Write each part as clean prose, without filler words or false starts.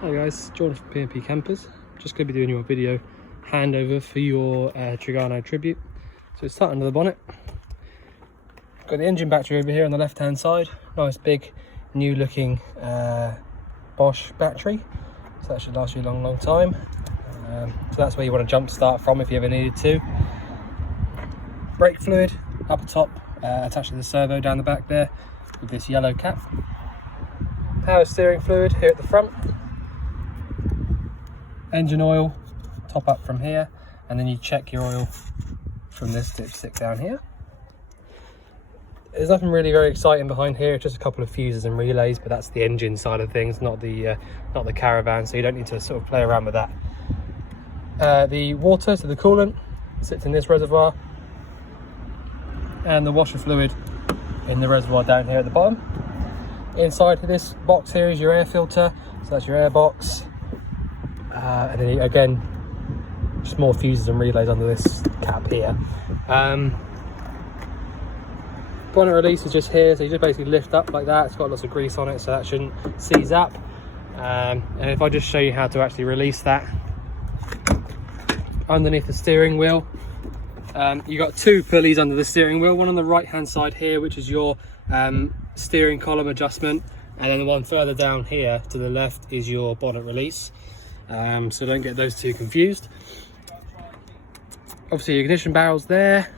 Hi guys, John from P&P Campers. Just going to be doing your video handover for your Trigano Tribute. So it's starting under the bonnet. Got the engine battery over here on the left hand side. Nice big new looking Bosch battery. So that should last you a long time. So that's where you want to jump start from if you ever needed to. Brake fluid up top, attached to the servo down the back there with this yellow cap. Power steering fluid here at the front. Engine oil, top up from here, and then you check your oil from this dipstick down here. There's nothing really very exciting behind here, just a couple of fuses and relays, but that's the engine side of things, not the caravan, so you don't need to sort of play around with that. The water, so the coolant, sits in this reservoir, and the washer fluid in the reservoir down here at the bottom. Inside of this box here is your air filter, so that's your air box. And then again, just more fuses and relays under this cap here. Bonnet release is just here, so you just basically lift up like that. It's got lots of grease on it, so that shouldn't seize up. And if I just show you how to actually release that, underneath the steering wheel, you got two pulleys under the steering wheel, one on the right hand side here, which is your steering column adjustment, and then the one further down here to the left is your bonnet release. So don't get those two confused. Obviously your ignition barrel's there.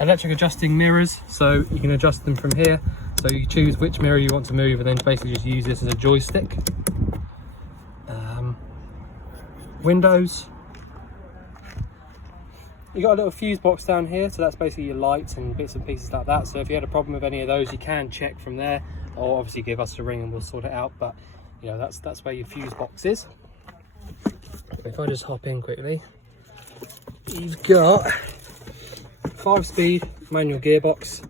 Electric adjusting mirrors, so you can adjust them from here. So you choose which mirror you want to move and then basically just use this as a joystick. Windows. You got a little fuse box down here, so that's basically your lights and bits and pieces like that. So if you had a problem with any of those, you can check from there, or obviously give us a ring and we'll sort it out. But you know, that's where your fuse box is. If I just hop in quickly, you've got 5-speed manual gearbox,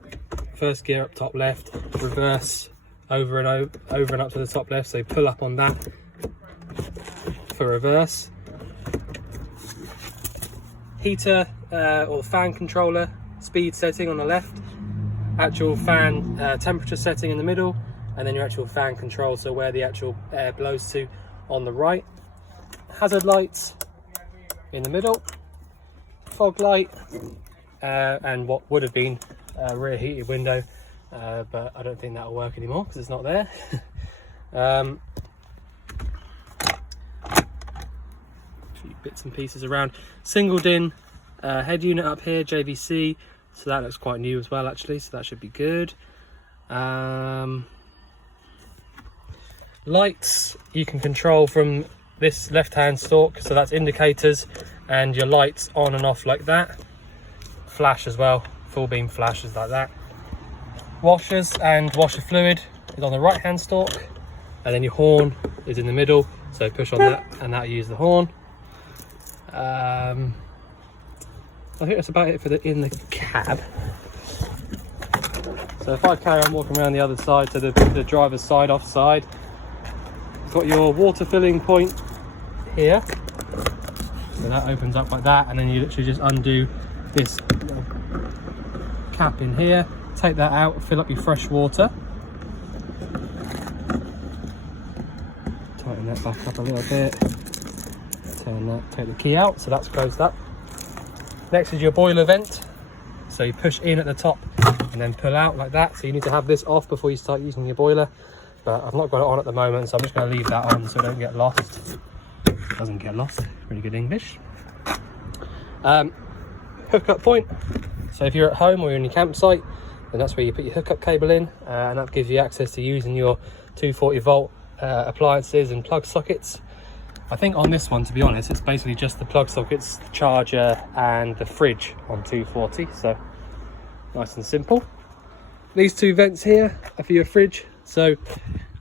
first gear up top left, reverse over and up to the top left, so pull up on that for reverse. Heater or fan controller, speed setting on the left, actual fan temperature setting in the middle, and then your actual fan control, so where the actual air blows to on the right. Hazard lights in the middle, fog light, and what would have been a rear heated window, but I don't think that'll work anymore because it's not there. A few bits and pieces around. Single DIN head unit up here, JVC, so that looks quite new as well actually, so that should be good. Lights you can control from this left hand stalk, so that's indicators and your lights on and off like that. Flash as well, full beam flashes like that. Washers and washer fluid is on the right hand stalk, and then your horn is in the middle, so push on that and that'll use the horn. I think that's about it for in the cab. So if I carry on walking around the other side, to the driver's side, offside, got your water filling point here, so that opens up like that, and then you literally just undo this little cap in here, take that out, fill up your fresh water, tighten that back up a little bit, turn that, take the key out, so that's closed up. Next is your boiler vent, so you push in at the top and then pull out like that, so you need to have this off before you start using your boiler. But I've not got it on at the moment, so I'm just going to leave that on so it don't get lost. Doesn't get lost, pretty good English. Hookup point, so if you're at home or you're in your campsite, then that's where you put your hookup cable in, and that gives you access to using your 240 volt appliances and plug sockets. I think on this one, to be honest, it's basically just the plug sockets, the charger and the fridge on 240, so nice and simple. These two vents here are for your fridge. So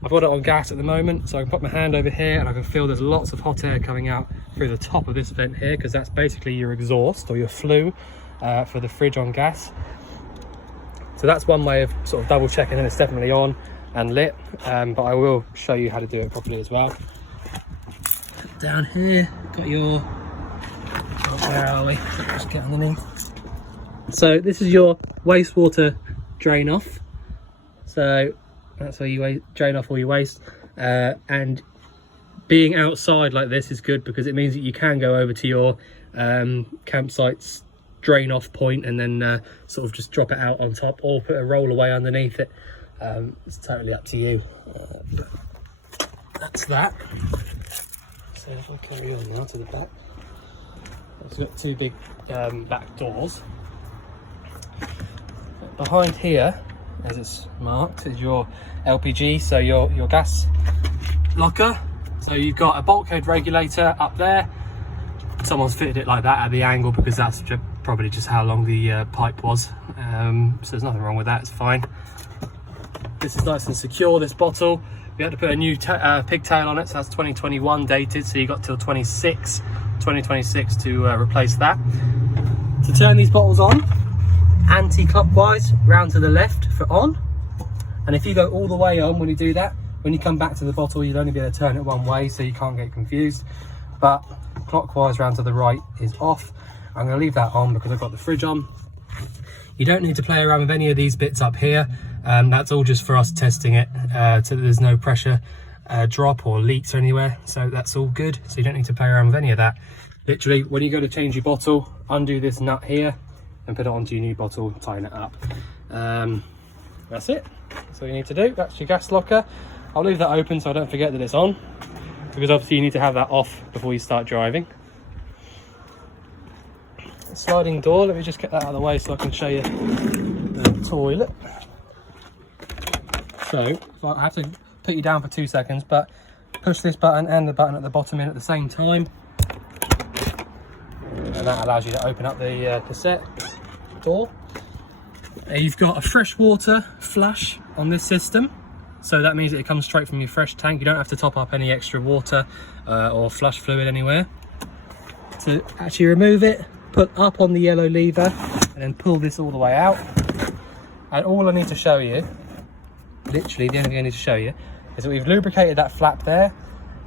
I've got it on gas at the moment, so I can put my hand over here and I can feel there's lots of hot air coming out through the top of this vent here, because that's basically your exhaust or your flue for the fridge on gas. So that's one way of sort of double checking that it's definitely on and lit, but I will show you how to do it properly as well. Down here, got your, where are we? Just get underneath. So this is your wastewater drain off. So that's where you drain off all your waste. and being outside like this is good because it means that you can go over to your campsite's drain off point and then sort of just drop it out on top, or put a roll away underneath it. It's totally up to you. That's that. So if I carry on now to the back, it's got two big back doors. Behind here, as it's marked, is your LPG, so your gas locker. So you've got a bulkhead regulator up there. Someone's fitted it like that at the angle because that's probably just how long the pipe was. So there's nothing wrong with that, it's fine. This is nice and secure, this bottle. We had to put a new pigtail on it, so that's 2021 dated, so you got till 2026 to replace that. To turn these bottles on, anti-clockwise, round to the left for on. And if you go all the way on when you do that, when you come back to the bottle, you'll only be able to turn it one way, so you can't get confused. But clockwise round to the right is off. I'm going to leave that on because I've got the fridge on. You don't need to play around with any of these bits up here. That's all just for us testing it, so that there's no pressure drop or leaks or anywhere. So that's all good. So you don't need to play around with any of that. Literally, when you go to change your bottle, undo this nut here and put it onto your new bottle, tighten it up. That's it. That's all you need to do. That's your gas locker. I'll leave that open so I don't forget that it's on, because obviously you need to have that off before you start driving. Sliding door, let me just get that out of the way so I can show you the toilet. So I have to put you down for 2 seconds, but push this button and the button at the bottom in at the same time, and that allows you to open up the cassette door. You've got a freshwater flush on this system, so that means that it comes straight from your fresh tank. You don't have to top up any extra water or flush fluid anywhere. To actually remove it, put up on the yellow lever and then pull this all the way out. And all I need to show you, literally the only thing I need to show you, is that we've lubricated that flap there,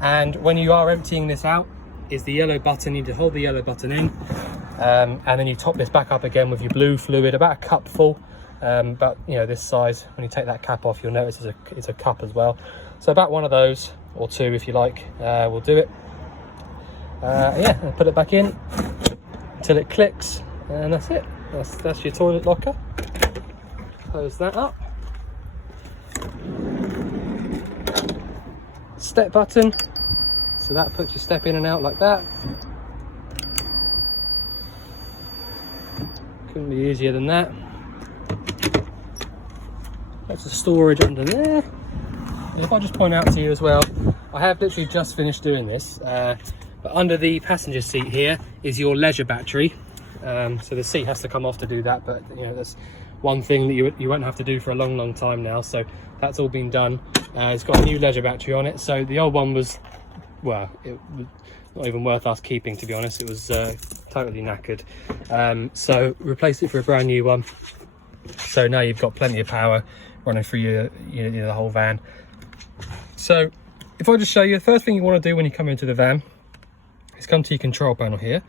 and when you are emptying this out is the yellow button. You need to hold the yellow button in, and then you top this back up again with your blue fluid, about a cup full. But you know, this size, when you take that cap off, you'll notice it's a cup as well. So about one of those, or two if you like, will do it. Yeah, and put it back in until it clicks, and that's it. That's your toilet locker. Close that up. Step button, so that puts your step in and out like that. Couldn't be easier than that. That's the storage under there. And if I just point out to you as well, I have literally just finished doing this, but under the passenger seat here is your leisure battery. So the seat has to come off to do that, but you know, that's one thing that you won't have to do for a long time now, so that's all been done. It's got a new leisure battery on it, so the old one was, well, it was not even worth us keeping, to be honest. It was totally knackered, so replaced it for a brand new one. So now you've got plenty of power running through the whole van. So if I just show you, the first thing you want to do when you come into the van is come to your control panel here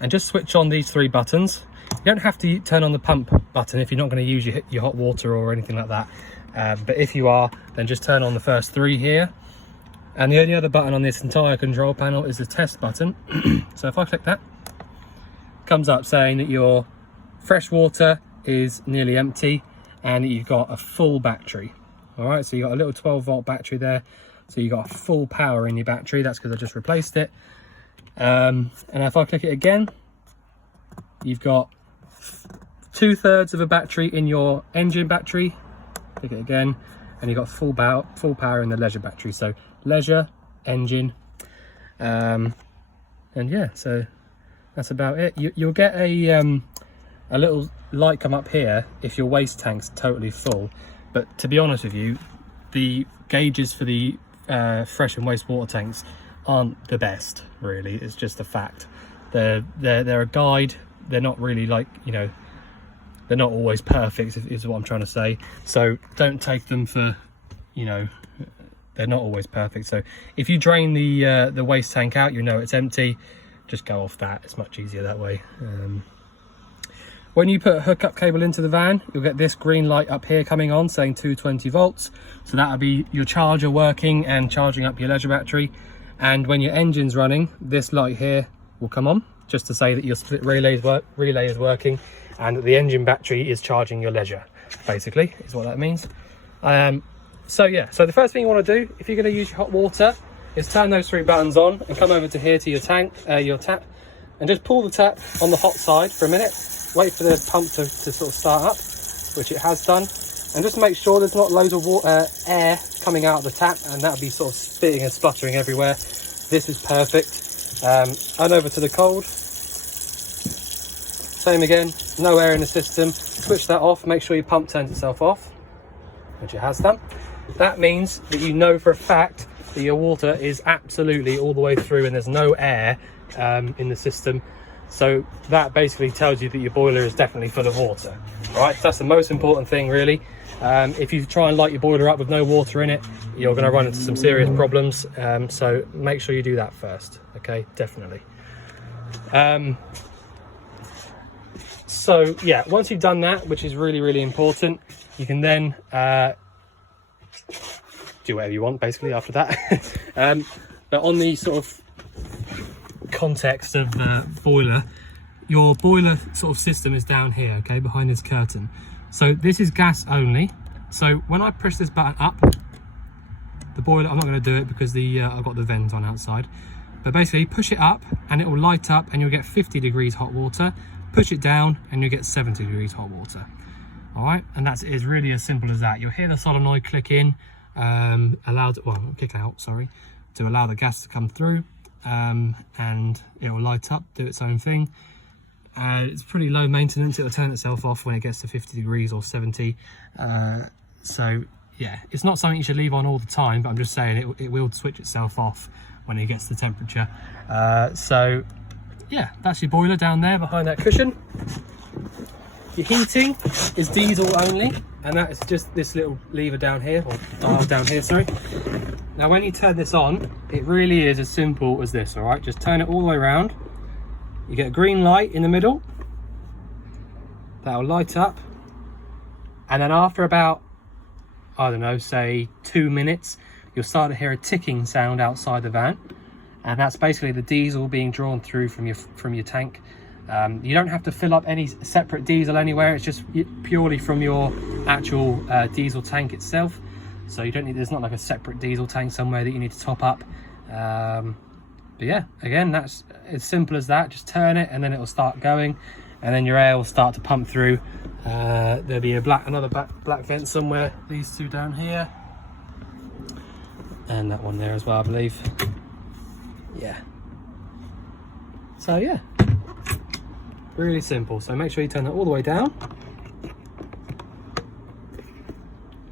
and just switch on these three buttons. You don't have to turn on the pump button if you're not going to use your hot water or anything like that, but if you are, then just turn on the first three here. And the only other button on this entire control panel is the test button. So if I click that, it comes up saying that your fresh water is nearly empty and you've got a full battery. All right, so you've got a little 12-volt battery there, so you've got full power in your battery. That's because I just replaced it. And if I click it again, you've got 2/3 of a battery in your engine battery. Click it again, and you've got full power in the leisure battery. So leisure, engine, and yeah, so that's about it. You'll get a little light come up here if your waste tank's totally full, but to be honest with you, the gauges for the fresh and wastewater tanks aren't the best, really. It's just a fact. They're a guide. They're not really, like, you know, they're not always perfect, is what I'm trying to say. So don't take them for, you know, they're not always perfect. So if you drain the waste tank out, you know it's empty, just go off that. It's much easier that way. When you put a hookup cable into the van, you'll get this green light up here coming on saying 220 volts. So that'll be your charger working and charging up your leisure battery. And when your engine's running, this light here will come on, just to say that your split relay is working and that the engine battery is charging your leisure, basically, is what that means. So yeah, so the first thing you want to do, if you're going to use your hot water, is turn those 3 buttons on and come over to here to your tank, your tap, and just pull the tap on the hot side for a minute. Wait for the pump to sort of start up, which it has done, and just make sure there's not loads of air coming out of the tap, and that'll be sort of spitting and spluttering everywhere. This is perfect. And over to the cold. Same again, no air in the system. Switch that off, make sure your pump turns itself off, which it has done. That means that you know for a fact that your water is absolutely all the way through and there's no air in the system. So that basically tells you that your boiler is definitely full of water. All right, so that's the most important thing, really. If you try and light your boiler up with no water in it, you're going to run into some serious problems. So make sure you do that first. Okay, definitely. So yeah, once you've done that, which is really, really important, you can then do whatever you want basically after that. But on the sort of context of the boiler, your boiler sort of system is down here, okay, behind this curtain. So this is gas only. So when I push this button up, the boiler, I'm not going to do it because the I've got the vent on outside, but basically push it up and it will light up and you'll get 50 degrees hot water. Push it down and you'll get 70 degrees hot water. All right, and that is really as simple as that. You'll hear the solenoid click in, kick out, sorry, to allow the gas to come through, and it will light up, do its own thing. It's pretty low maintenance. It will turn itself off when it gets to 50 degrees or 70. So yeah, it's not something you should leave on all the time, but I'm just saying it will switch itself off when it gets the temperature. So yeah, that's your boiler down there behind that cushion. Your heating is diesel only, and that is just this little lever down here, or dial down here, sorry. Now when you turn this on, it really is as simple as this, all right? Just turn it all the way around. You get a green light in the middle. That'll light up. And then after about, I don't know, say 2 minutes, you'll start to hear a ticking sound outside the van. And that's basically the diesel being drawn through from your tank. You don't have to fill up any separate diesel anywhere. It's just purely from your actual diesel tank itself. So you don't need, there's not like a separate diesel tank somewhere that you need to top up. But yeah, again, that's as simple as that. Just turn it and then it will start going, and then your air will start to pump through. There'll be another black vent somewhere. These two down here, and that one there as well, I believe. Yeah. So yeah, really simple. So make sure you turn it all the way down.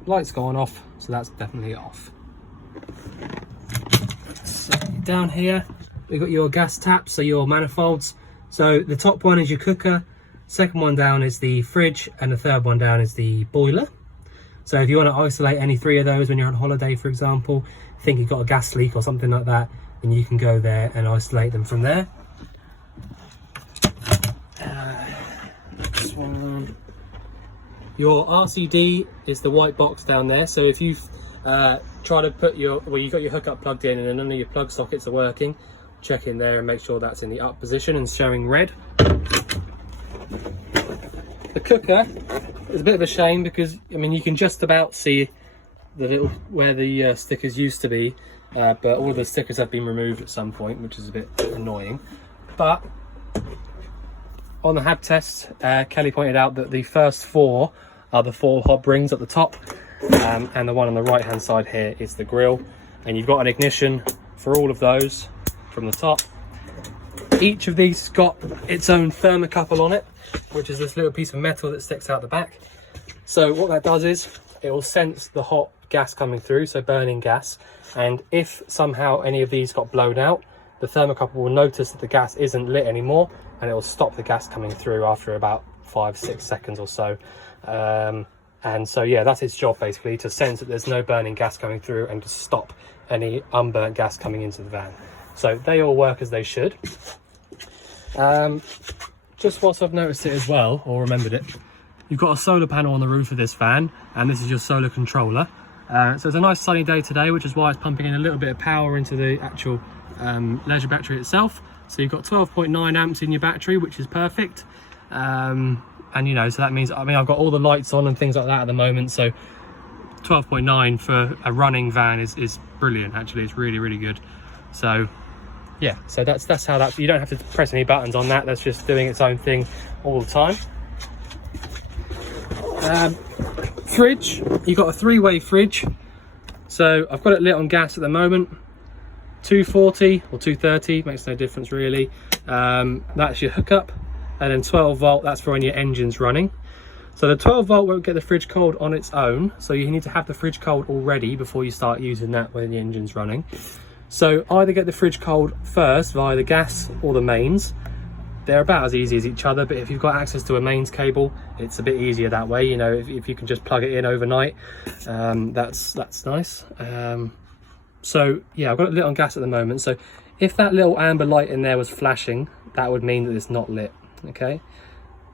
Light's gone off, so that's definitely off. So down here we've got your gas taps, so your manifolds. So the top one is your cooker, second one down is the fridge, and the third one down is the boiler. So if you want to isolate any 3 of those when you're on holiday, for example, think you've got a gas leak or something like that, then you can go there and isolate them from there. This one. Your RCD is the white box down there. So if you've try to put you got your hookup plugged in and none of your plug sockets are working, check in there and make sure that's in the up position and showing red. The cooker is a bit of a shame because, I mean, you can just about see the little where the stickers used to be, but all the stickers have been removed at some point, which is a bit annoying. But on the hab test, Kelly pointed out that the first 4 are the 4 hob rings at the top, and the one on the right hand side here is the grill, and you've got an ignition for all of those from the top. Each of these has got its own thermocouple on it, which is this little piece of metal that sticks out the back. So what that does is it will sense the hot gas coming through, so burning gas, and if somehow any of these got blown out, the thermocouple will notice that the gas isn't lit anymore, and it will stop the gas coming through after about 5-6 seconds or so. And so yeah, that's its job basically, to sense that there's no burning gas coming through and to stop any unburnt gas coming into the van. So they all work as they should. just whilst I've noticed it as well, or remembered it, you've got a solar panel on the roof of this van, and this is your solar controller. So it's a nice sunny day today, which is why it's pumping in a little bit of power into the actual leisure battery itself. So you've got 12.9 amps in your battery, which is perfect. And you know, so that means, I mean, I've got all the lights on and things like that at the moment, so 12.9 for a running van is brilliant. Actually, it's really, really good. So yeah, so that's how that, you don't have to press any buttons on that, that's just doing its own thing all the time. Fridge, you've got a 3-way fridge. So I've got it lit on gas at the moment. 240 or 230, makes no difference really. That's your hookup, and then 12 volt, that's for when your engine's running. So the 12 volt won't get the fridge cold on its own, so you need to have the fridge cold already before you start using that when the engine's running. So either get the fridge cold first via the gas or the mains. They're about as easy as each other, but if you've got access to a mains cable, it's a bit easier that way. You know, if you can just plug it in overnight, that's nice. So yeah, I've got it lit on gas at the moment. So if that little amber light in there was flashing, that would mean that it's not lit. Okay,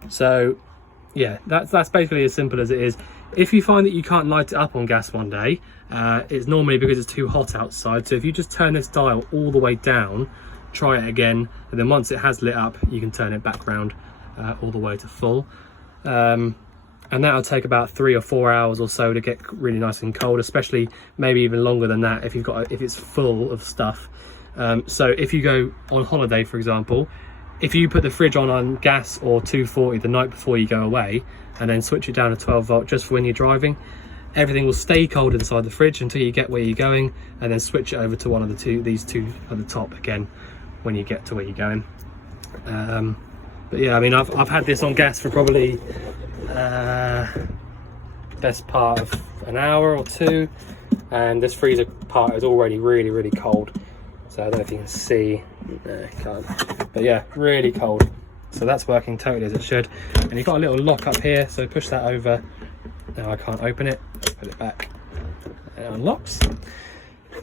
so yeah, that's basically as simple as it is. If you find that you can't light it up on gas one day, it's normally because it's too hot outside. So if you just turn this dial all the way down, try it again, and then once it has lit up, you can turn it back round all the way to full. And that'll take about 3 or 4 hours or so to get really nice and cold, especially maybe even longer than that if it's full of stuff. So if you go on holiday, for example, if you put the fridge on gas or 240 the night before you go away, and then switch it down to 12 volt just for when you're driving, everything will stay cold inside the fridge until you get where you're going, and then switch it over to one of these two at the top again when you get to where you're going. But yeah, I mean, I've had this on gas for probably best part of an hour or two, and this freezer part is already really, really cold. So I don't know if you can see, no, can't. But yeah, really cold. So that's working totally as it should. And you've got a little lock up here, so push that over. Now I can't open it, put it back, it unlocks.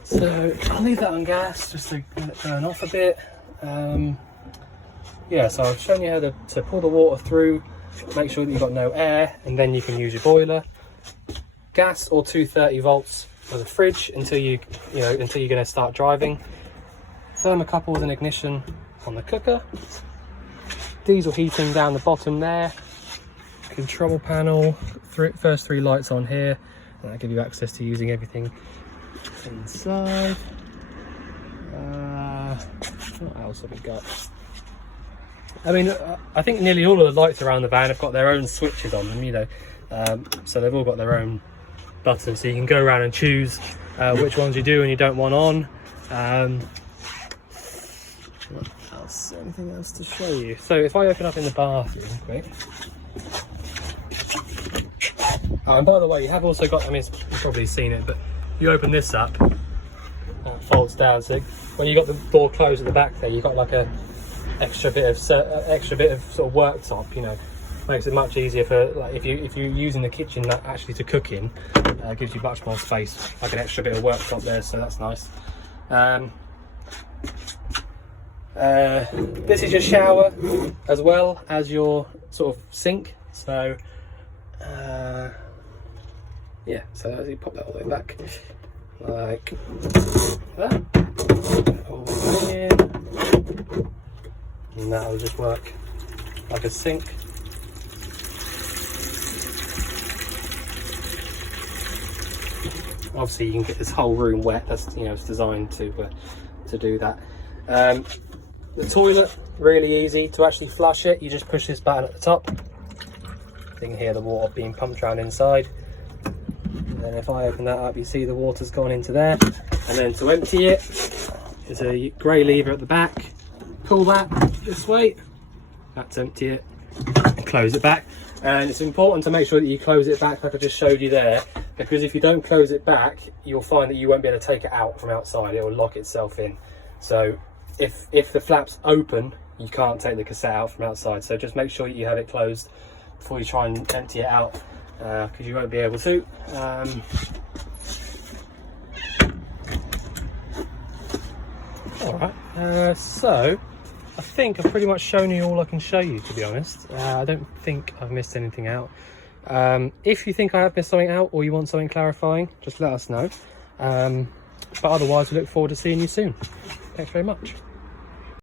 So I'll leave that on gas just to let it burn off a bit. Yeah, so I've shown you how to pour the water through, make sure that you've got no air, and then you can use your boiler. Gas or 230 volts for the fridge until you're going to start driving. Thermocouples and ignition on the cooker. Diesel heating down the bottom there. Control panel, first 3 lights on here, and that'll give you access to using everything inside. What else have we got? I mean, I think nearly all of the lights around the van have got their own switches on them, you know, so they've all got their own buttons, so you can go around and choose which ones you do and you don't want on. What else? Anything else to show you? So if I open up in the bathroom, quick. Oh, and by the way, you have also got, I mean, you've probably seen it, but you open this up, it folds down, so when you got the door closed at the back there, you've got like a extra bit of sort of worktop, you know, makes it much easier for, like, if you're using the kitchen actually to cook in, gives you much more space, like an extra bit of worktop there, so that's nice. This is your shower as well as your sort of sink, so yeah, so as you pop that all the way back like that, all the way in, and that'll just work like a sink. Obviously you can get this whole room wet, that's, you know, it's designed to do that. The toilet, really easy to actually flush it. You just push this button at the top. You can hear the water being pumped around inside. And then if I open that up, you see the water's gone into there. And then to empty it, there's a grey lever at the back. Pull that this way. That's empty it. And close it back. And it's important to make sure that you close it back like I just showed you there, because if you don't close it back, you'll find that you won't be able to take it out from outside. It will lock itself in. So if the flap's open, you can't take the cassette out from outside. So just make sure that you have it closed before you try and empty it out, because you won't be able to. All right, so I think I've pretty much shown you all I can show you, to be honest. I don't think I've missed anything out. If you think I have missed something out or you want something clarifying, just let us know. But otherwise, we look forward to seeing you soon. Thanks very much.